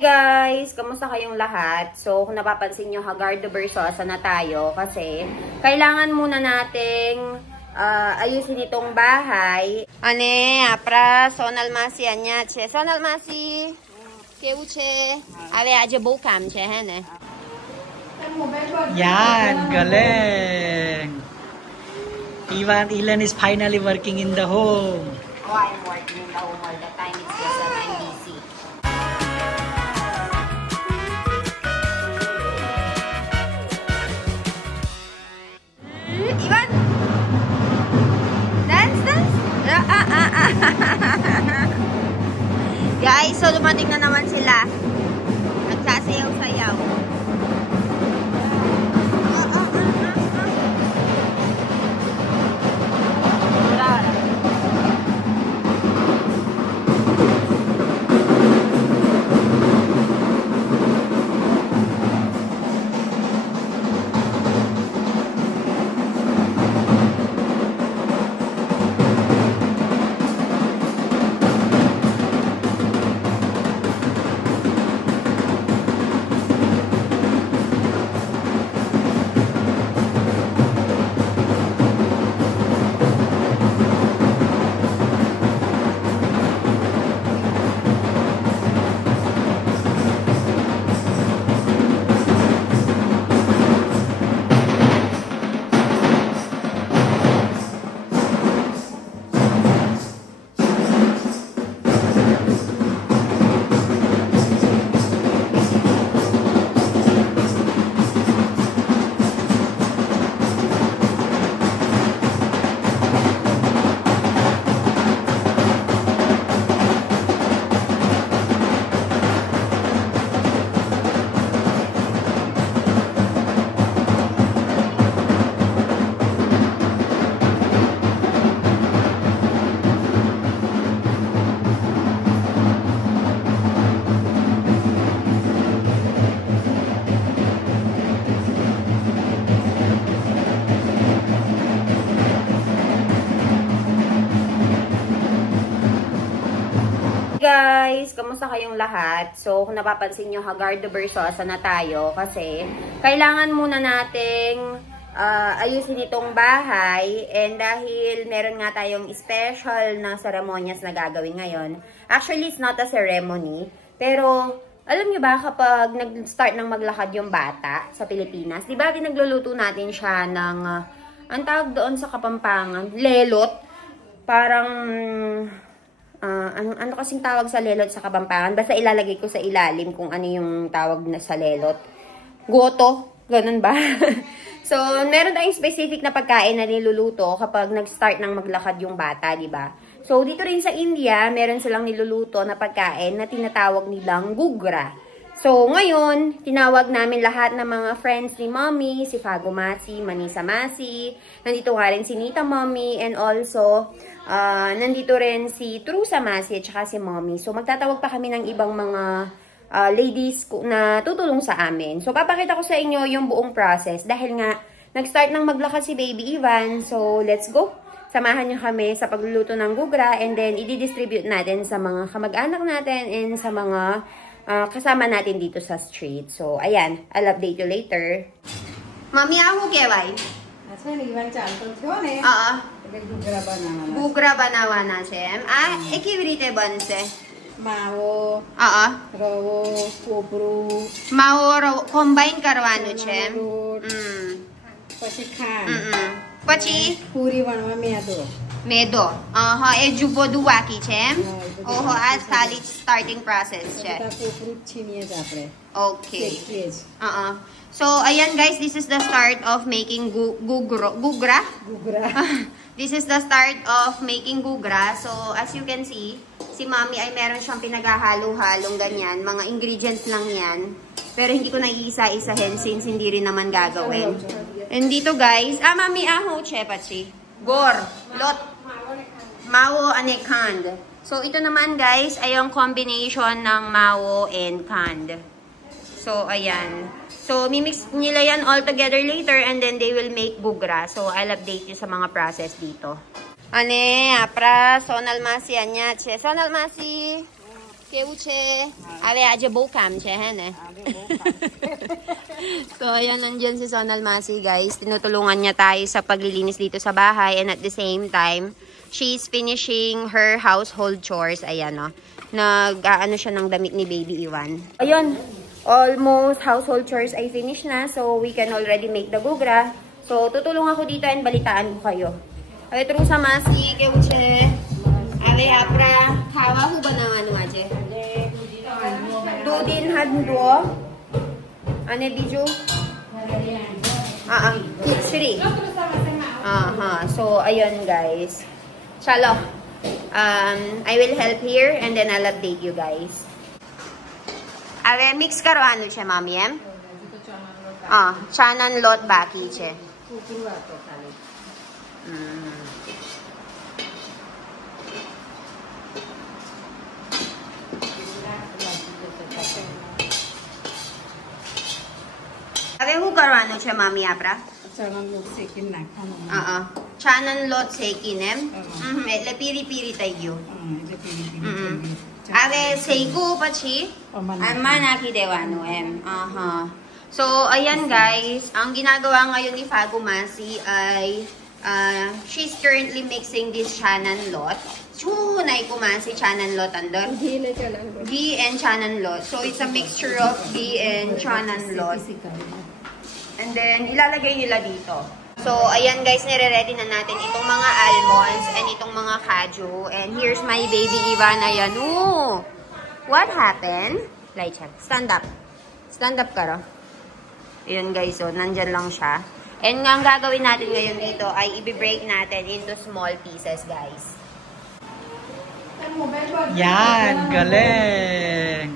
Guys, kamusta kayong lahat? So, kung napapansin nyo, Hagar de Versosa na tayo kasi kailangan muna nating ayusin itong bahay. Ane, apra, sonal masi anya che. Sonal masi. Kewu che. Ave aje bokam che, hene. Yan, galing. Ilan is finally working in the home. Oh, I'm working in the home all the time. It's just that I'm busy. Ivan! Dance, dance! Guys, so dumating na naman sila. Nagsasayaw-sayaw. Guys, kamusta kayong lahat? So, kung napapansin nyo, Hagar de Versosa na tayo kasi kailangan muna nating ayusin itong bahay and dahil meron nga tayong special na ceremonies na gagawin ngayon. Actually, it's not a ceremony, pero alam nyo ba kapag nag-start ng maglakad yung bata sa Pilipinas, di ba pinagluluto natin siya ng, ang tawag doon sa Kapampangan, lelot, parang ano kasing tawag sa lelot sa Kapampangan? Basta ilalagay ko sa ilalim kung ano yung tawag na sa lelot. Goto, ganun ba? So, meron tayong specific na pagkain na niluluto kapag nag-start ng maglakad yung bata, di ba? So, dito rin sa India, meron silang niluluto na pagkain na tinatawag nilang gugra. So, ngayon, tinawag namin lahat ng mga friends ni Mommy, si Fago Masi, Manisa Masi, nandito nga rin si Nita Mommy, and also, nandito rin si Trusa Masi at saka si Mommy. So, magtatawag pa kami ng ibang mga ladies na tutulong sa amin. So, papakita ko sa inyo yung buong process dahil nga, nag-start ng maglakad si Baby Ivan. So, let's go! Samahan niyo kami sa pagluluto ng gugra and then, i-distribute natin sa mga kamag-anak natin and sa mga kasama natin dito sa street. So, ayan. I'll update you later. Mami, ako keway? अच्छा नहीं वन चाल तो थियो ने गुगरा बनावाना છે એમ આ એ કેવી રીતે બનશે માવો રવો કોપરું માવો રવો કોમ્બાઈન કરવાનું છે એમ પછી ખાંડ પછી પૂરી વણવા મેદો હા એ જ બધું બાકી છે એમ ઓહો આ ખાલી starting process છે કોપરું છીણીએ જ આપણે okay so ayan guys, this is the start of making gugra. This is the start of making gugra. So as you can see, si Mommy ay meron siyang pinaghahalo-halong ganyan, mga ingredients lang yan. Pero hindi ko naiisa-isahin since hindi rin naman gagawin. And dito guys, Mami aho chepachi. Gor, lot, mawo ane kand. So ito naman guys ay yung combination ng mawo and kand. So ayan. So, mimix nila yan all together later and then they will make gugra. So, I'll update you sa mga process dito. Ane, apra, sonal masi anya che. Sonal masi. કેવું છે? હવે આજે બહુ કામ છે, હે ને? So, ayan, nandiyan si Sonal Masi, guys. Tinutulungan niya tayo sa paglilinis dito sa bahay. And at the same time, she's finishing her household chores. Ayan, no? Nag-aano siya ng damit ni Baby Ivan. Ayun, almost household chores ay finish na. So, we can already make the gugra. So, tutulong ako dito and balitaan ko kayo. Okay, terus sama si Keuche. Ave apra kawa hu banawanu aje. Dudin hadwo. Ane biju. Three. So ayun guys. Chalo. I will help here and then I'll update you guys. Ave mix karo ano che mami em? Chanan lot baki che. હવે શું કરવાનું છે મમ્મી આપડા? ચણા લોટ શેકીને નાખવાનો. ચાનન લોટ શેકીને એમ? એટલે પીરી પીરી થઈ ગયું. એટલે પીરી પીરી. હવે શેકવું પછી આમાં નાખી દેવાનું એમ. So, ayan guys, ang ginagawa ngayon ni Fagumasi ay she's currently mixing this chanan lot. Chunay kumasi chanan lot andon. Ghee and chanan lot. So, it's a mixture of ghee and chanan lot. And then, ilalagay nila dito. So, ayan guys, nire-ready na natin itong mga almonds and itong mga kaju. And here's my baby Ivan. Ayan. Ooh! What happened? Laichan, stand up. Stand up ka ro. Ayan guys, so, nandyan lang siya. And ang gagawin natin ngayon dito ay i-break natin into small pieces, guys. Yan, galing.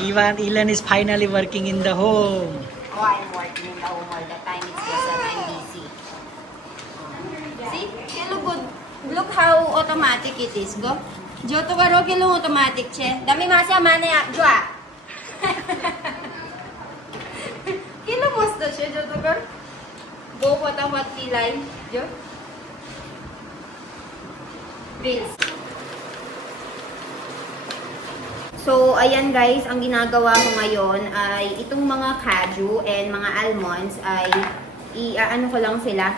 Ilan is finally working in the home. Oh, I'm working in the home all the time. It's just that I'm busy. See? Kilo good. Look how automatic it is. Go. Jo to karo kilo automatic che. Dami masya mane ya. Jwa. Kilo mosto che jo to karo. Go patapat kilay. Jo. Reels. So, ayan guys, ang ginagawa ko ngayon ay itong mga kaju and mga almonds ay ano ko lang sila.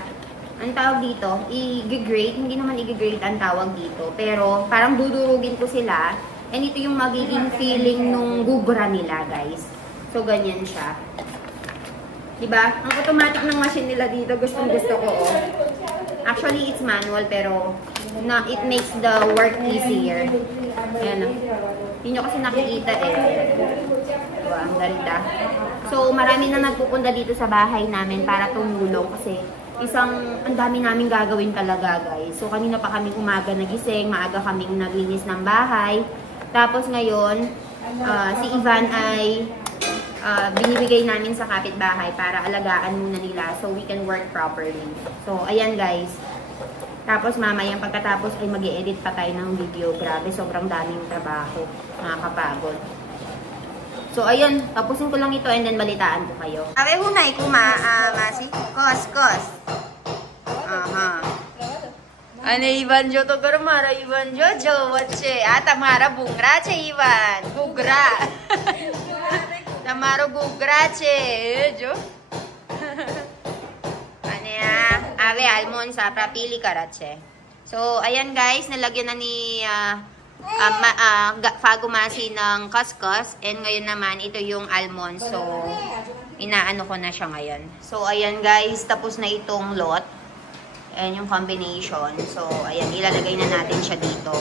Ang tawag dito, i-grate. Hindi naman i-grate ang tawag dito. Pero parang dudurugin ko sila. And ito yung magiging feeling nung gubra nila guys. So, ganyan siya. Diba? Ang automatic ng machine nila dito, gustong-gusto ko. Oh. Actually, it's manual pero it makes the work easier. Ayan. Hindi nyo kasi nakikita eh. Diba? Ang ganda. So, marami na nagpupunta dito sa bahay namin para tumulong kasi ang dami namin gagawin talaga guys. So, kanina pa kami umaga nagising, maaga kaming naglinis ng bahay. Tapos ngayon, si Ivan ay binibigay namin sa kapitbahay para alagaan muna nila so we can work properly. So, ayan guys. Tapos mamayang pagkatapos ay mag-i-edit pa tayo ng video. Grabe, sobrang daming trabaho. Nakakapagod. So, ayun. Tapusin ko lang ito and then balitaan ko kayo. Awe hunay kuma, Masi. Kos. Ano Ivan jo to karo mara Ivan jo wacce. Tamara bungra che Ivan. Gugra. Tamaro gugra che. Jo. Ave almond sa prapili karatse. So, ayan guys, nalagyan na ni Fagumasi ng kaskas. And ngayon naman, ito yung almond. So, inaano ko na siya ngayon. So, ayan guys, tapos na itong lot. Ayan yung combination. So, ayan, ilalagay na natin siya dito.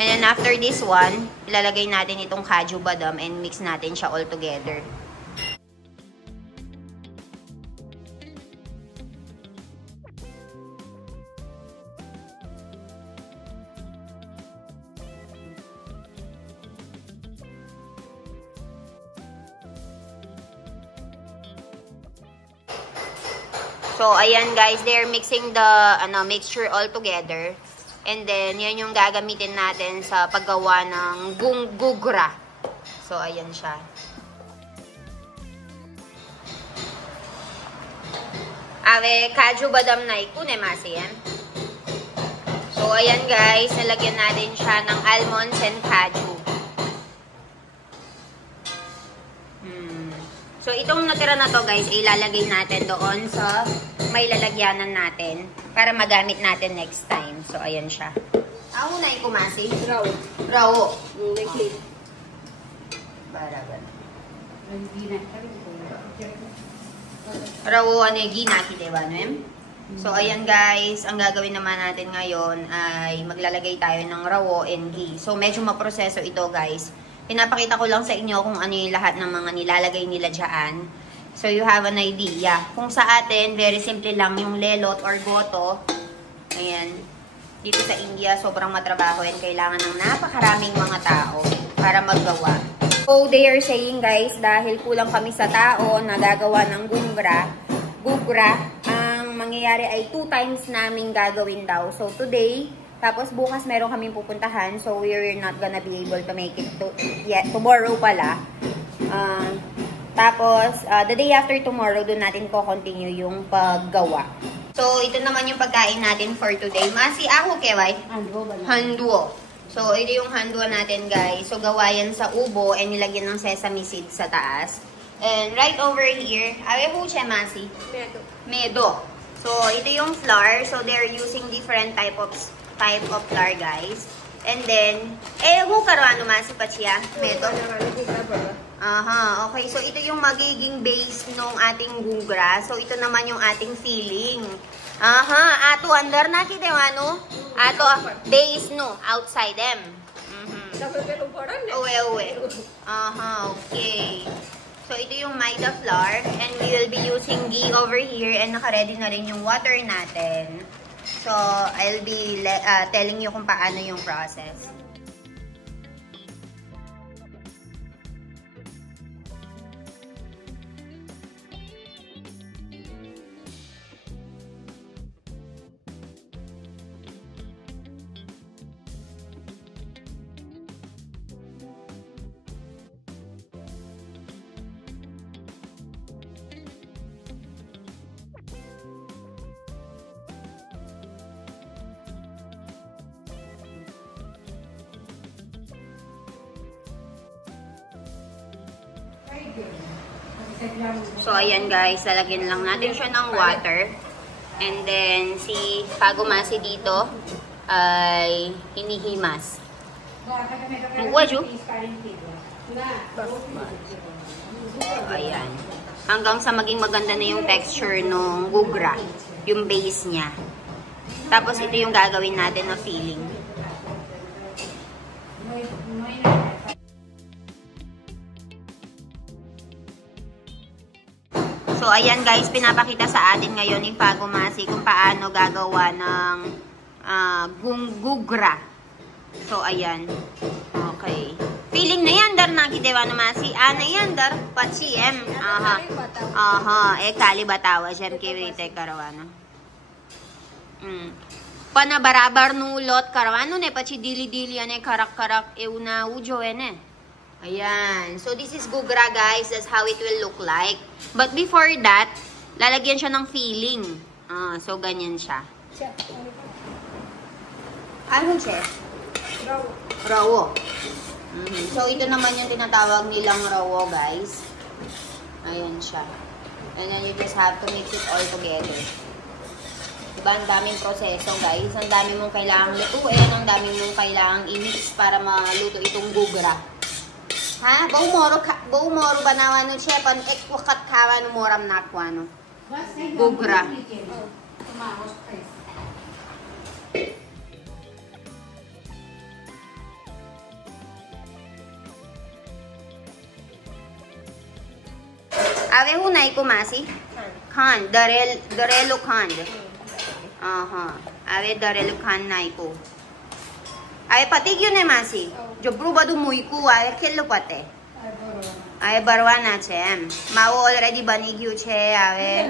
And then after this one, ilalagay natin itong kaju badam and mix natin siya all together. So, ayan guys, they're mixing the mixture all together. And then, yan yung gagamitin natin sa paggawa ng gugra. So, ayan siya. Ave kaju badam na ikune masi yan. So, ayan guys, nalagyan natin siya ng almonds and cashew. So, itong natira na to guys, ilalagay natin doon sa may lalagyanan natin para magamit natin next time. So, ayan siya. Ako na kumasi. Raw. Raw. Likely. Barabar. Hindi na. Raw ano yung ginaki, diba, no? So, ayan guys, ang gagawin naman natin ngayon ay maglalagay tayo ng raw and ghee. So, medyo maproseso ito guys. Pinapakita ko lang sa inyo kung ano yung lahat ng mga nilalagay nila dyan. So, you have an idea. Kung sa atin, very simple lang yung lelot or goto. Ayan. Dito sa India, sobrang matrabaho and kailangan ng napakaraming mga tao para maggawa. So, they are saying guys, dahil kulang kami sa tao na gagawa ng gugra, ang mangyayari ay 2 times namin gagawin daw. So, today, tapos bukas meron kaming pupuntahan, so we're not gonna be able to make it tomorrow pala. Tapos, the day after tomorrow, doon natin ko-continue yung paggawa. So, ito naman yung pagkain natin for today. Masi ako, keway? Handuo. So, ito yung handuo natin, guys. So, gawa yan sa ubo and nilagyan ng sesame seeds sa taas. And right over here, awe po siya, Masi? Medo. So, ito yung flour. So, they're using different type of flour, guys. And then, ano Masi pa siya? Medo. Aha, okay. So, ito yung magiging base ng ating gugra. So, ito naman yung ating filling. Aha, ato under na kita ano? Ato base no, outside them. Uwe. Aha, okay. So, ito yung maida flour. And we will be using ghee over here. And naka-ready na rin yung water natin. So, I'll be telling you kung paano yung process. So, ayan guys, lalagyan lang natin siya ng water. And then, si Pagumasi dito ay hinihimas. Magwadyo? Ayan. Hanggang sa maging maganda na yung texture ng gugra. Yung base niya. Tapos, ito yung gagawin natin na filling. So, ayan guys, pinapakita sa atin ngayon ni Pagumasi kung paano gagawa ng gugra. So, ayan. Okay. Feeling na yan, dar nakidewa na Masi. Ana yan, dar patsiem. Aha. Kali batawa, jem kirite karawana. Panabarabar nulot karawano ne, pachi dili-dili ane karak-karak euna ujo ene. Ayan. So, this is gugra, guys. That's how it will look like. But before that, lalagyan siya ng filling. So, ganyan siya. Ano siya? Rawo. So, ito naman yung tinatawag nilang rawo, guys. Ayan siya. And then, you just have to mix it all together. Diba? Ang daming proseso, guys. Ang dami mong kailangang lutuin. Ang dami mong kailangang i-mix para maluto itong gugra. Ha? Bau moro banawano siya pan ekwakat kawano moram nakwano. Gugra. Awe hunay kumasi? Khan, darelo khan. Aha. Awe darelo khan nai ko. Ay patig yun eh, Masi. Jobro ba dumuy ko, ay kilo pate. Ay barwa na, chem. Mawo already banigyo, che, awe.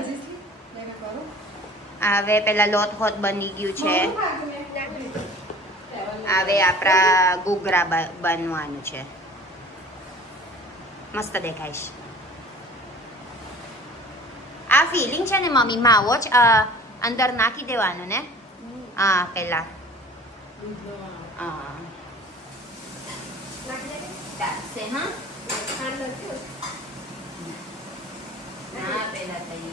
Awe pelalot hot banigyo, che. Awe apra gugra banwano, che. Masta dekaish. Feeling siya ni Mami Mawatch, andar naki dewano, ne? Kela. से हाँ ना पहला तई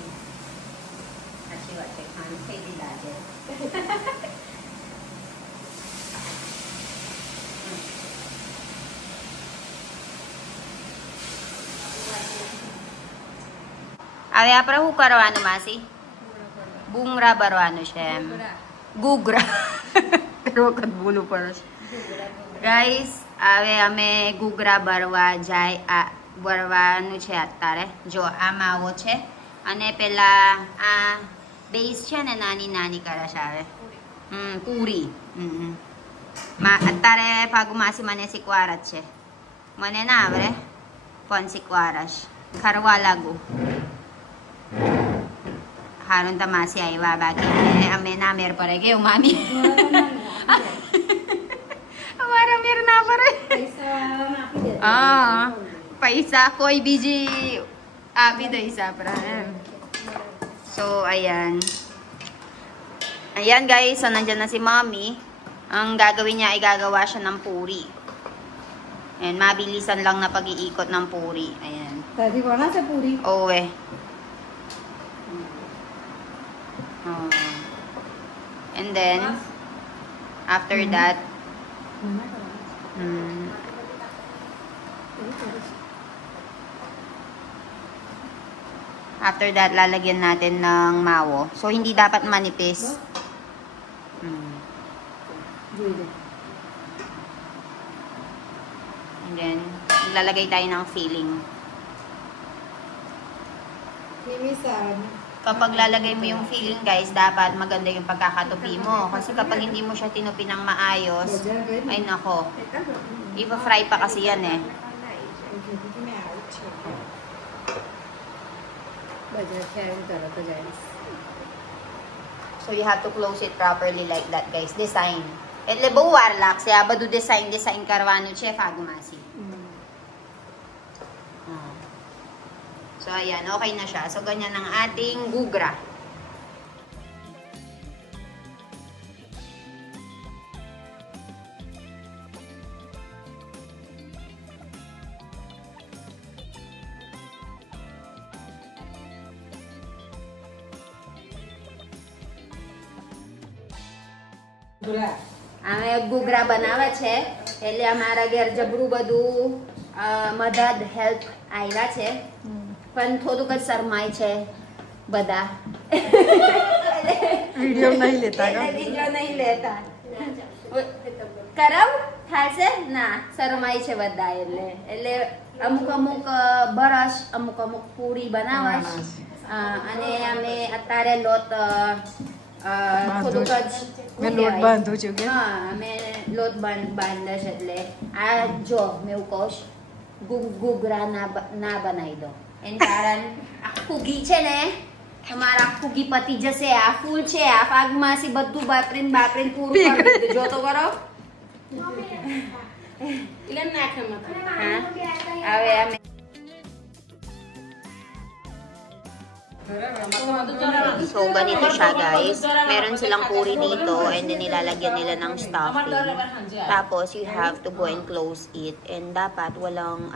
अच्छी बात है खान से भी लाजे હવે આપણે શું કરવાનું માસી બુંગરા ભરવાનું છે એમ ગુગરા વખત બોલવું પડે છે ગાઈસ હવે અમે ગુગરા ભરવાનું છે અત્યારે જો આ માવો છે અને પેલા આ બેઝ છે ને નાની નાની કરશ આવે પૂરી અત્યારે ભાગુ માસી મને શીખવાર જ છે મને ના આવડે પણ શીખવાર જ ખરવા લાગુ હારું તો માસી આવ્યા બાકી અમે ના મેર પડે કેવું મામી અમારા મેર ના પડે હા પૈસા કોઈ બીજી આપી દઈશ આપણે એમ so ayan guys, so nandyan na si mommy. Ang gagawin niya ay gagawa siya ng puri. Ayan, mabilisan lang na pag-iikot ng puri. Ayan. Tadi ko na sa puri. Oo eh. And then, after that, after that, lalagyan natin ng mawo. So, hindi dapat manipis. And then, lalagay tayo ng filling. Kapag lalagay mo yung filling, guys, dapat maganda yung pagkakatupi mo. Kasi kapag hindi mo siya tinupi ng maayos, ay nako, ipa-fry pa kasi yan eh. So you have to close it properly like that, guys. Design. એટલે બહુ વાર લાગશે આ બધું ડિઝાઇન કરવાનું છે ફાગુમાસી. So ayan, okay na siya. So ganyan ang ating gugra. અમે ગુગરા બનાવે છે એટલે અમારા ઘેર જબરું બધું મદદ હેલ્પ આવ્યા છે પણ થોડુંક જ શરમાય છે બધા વિડિયો નહીં લેતા કરાવ થાશે ના શરમાય છે બધા એટલે અમુક બરસ અમુક પૂરી બનાવશ અને અમે અત્યારે લોટ થોડુંક જ લોટ બાંધું છું કે હા અમે લોટ બાંધે છે એટલે આ જો મેં એવું કહું ગુગરા ના બનાવી દો એનું કારણ આ ફૂગી છે ને તમારા ફૂગી પતી જશે આ ફૂલ છે આ ફાગમાસી બધું બાપરીને પૂરું કરી દીધું જો તો કરો હવે અમે So, ganito siya guys. Meron silang puri dito and then nilalagyan nila ng stuffing. Tapos, you have to go and close it. And dapat walang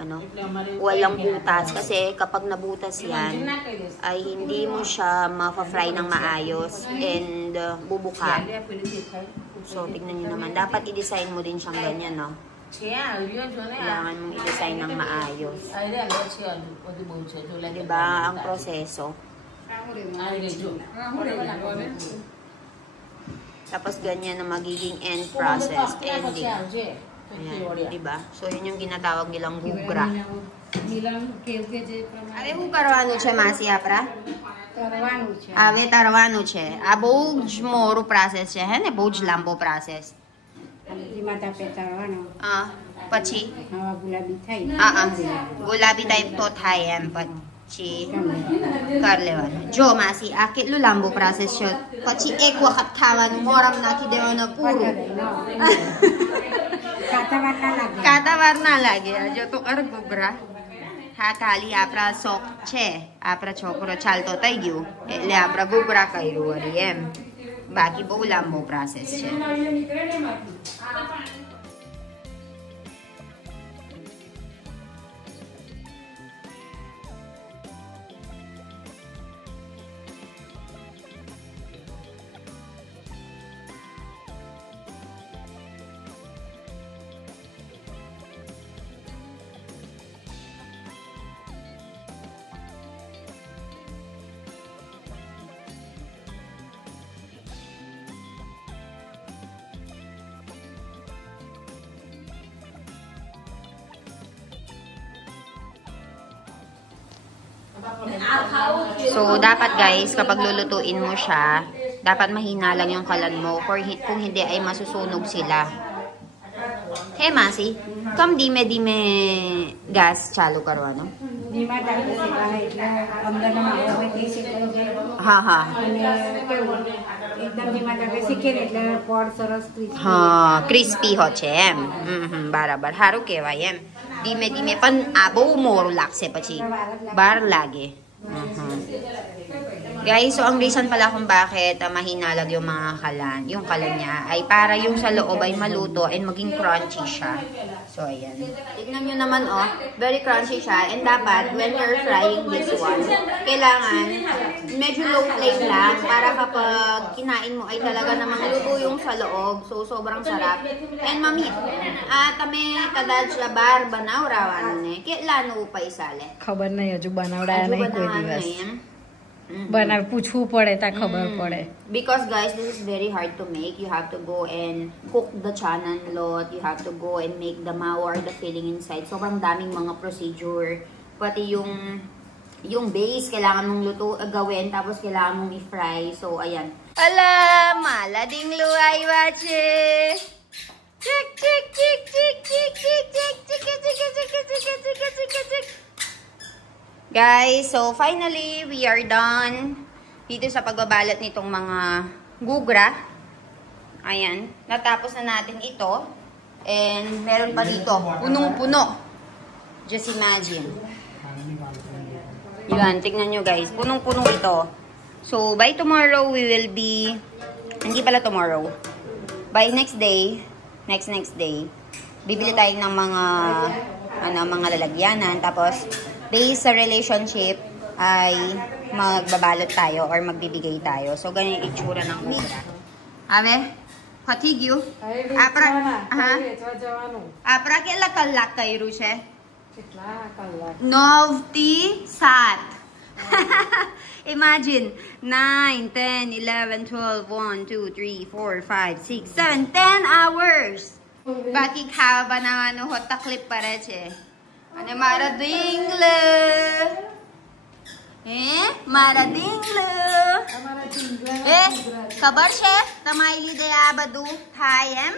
butas. Kasi kapag nabutas yan, ay hindi mo siya ma-fry ng maayos and bubuka. So, tignan nyo naman. Dapat i-design mo din siyang ganyan, no? Kailangan mong i-design ng maayos. Diba? Ang proseso. Tapos ganyan na magiging end process, ending. Ayan, diba? So yun yung ginatawag nilang gugra. હવે શું કરવાનું છે માસી આપણા? હવે તરવાનું છે. આ બહુ જ મોરું પ્રોસેસ છે હે ને, બહુ જ લાંબો પ્રોસેસ. હા પછી ગુલાબી ટાઈપ તો થાય એમ પછી કરી લેવાનું. જો માસી આ કેટલું લાંબુ પ્રોસેસ છે. પછી એક વખત ખાવાનું, મોરમ નાખી દેવાનું, પૂરું. કાતા વાર ના લાગે. જો તો અર ગુગરા હા ખાલી આપણા શોખ છે, આપણા છોકરો ચાલતો થઈ ગયું એટલે આપણે ગુગરા કર્યું વળી એમ. बाकी બહુ લાંબો પ્રોસેસ છે. So, dapat guys, kapag lulutuin mo siya, dapat mahina lang yung kalan mo. Kung hindi ay masusunog sila. Hey, Masi, kam dime-dime gas चालू करવાનો? ધીમા ટાઈમે શેકાય એટલે અંદરના માવો ટેસ્ટ એટલે હા હા. અને કેવું એકદમ ધીમા ટાઈમે શેકે ને એટલે પડ સરસ ક્રિસ્પી. હા, crispy ho છે એમ. બરાબર. સારું કહેવાય એમ. ધીમે-ધીમે પણ આ બહુ મોરું લાગશે પછી. બાર લાગે. Guys, so ang reason pala kung bakit mahina lang yung mga kalan, yung kalan niya, ay para yung sa loob ay maluto and maging crunchy siya. So, ayan. Tignan nyo naman, oh. Very crunchy siya. And dapat, when you're frying this one, kailangan medyo low flame lang para kapag kinain mo ay talaga namang luto yung sa loob. So, sobrang sarap. And mami, તમે કદાચ બાર બનાવરાવાનું ને કેટલાનું પૈસા લે? ખબર નહીં હજુ બનાવડાયા નહીં કોઈ દિવસ. બનાવ પૂછવું પડે તા ખબર પડે. Because guys, this is very hard to make. You have to go and cook the chana lot. You have to go and make the mawa or the filling inside. Sobrang daming mga procedure. Pati yung base, kailangan mong gawin. Tapos kailangan mong i-fry. So, ayan. Ala, malading luay wache. Chik, chik, chik, chik, chik, chik, chik, chik, chik, chik, chik, chik, chik, chik, chik. Guys, so finally, we are done dito sa pagbabalot nitong mga gugra. Ayan, natapos na natin ito. And meron pa dito, punong-puno. Just imagine. Yan, tignan nyo guys, punong-puno ito. So, by tomorrow, we will be, hindi pala tomorrow, by next day, next day, bibili tayo ng mga lalagyanan. Tapos, based sa relationship, ay magbabalot tayo or magbibigay tayo. So, ganyan yung itsura ng gugra. Ave, fatigyo. Apra, kailan kalak kayo, Rushe? Novti sat. Imagine, 9, 10, 11, 12, 1, 2, 3, 4, 5, 6, 7, 10 hours. Bakit haba na hot clip para che? Ano maradingle? Maradingle. Kabar she? Tamaili de abadu thayem?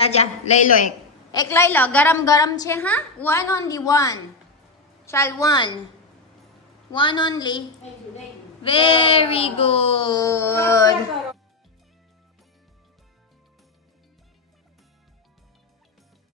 Aja, laylo ek. Ek laylo, garam che ha? One only one. Chal one. One only. Very good.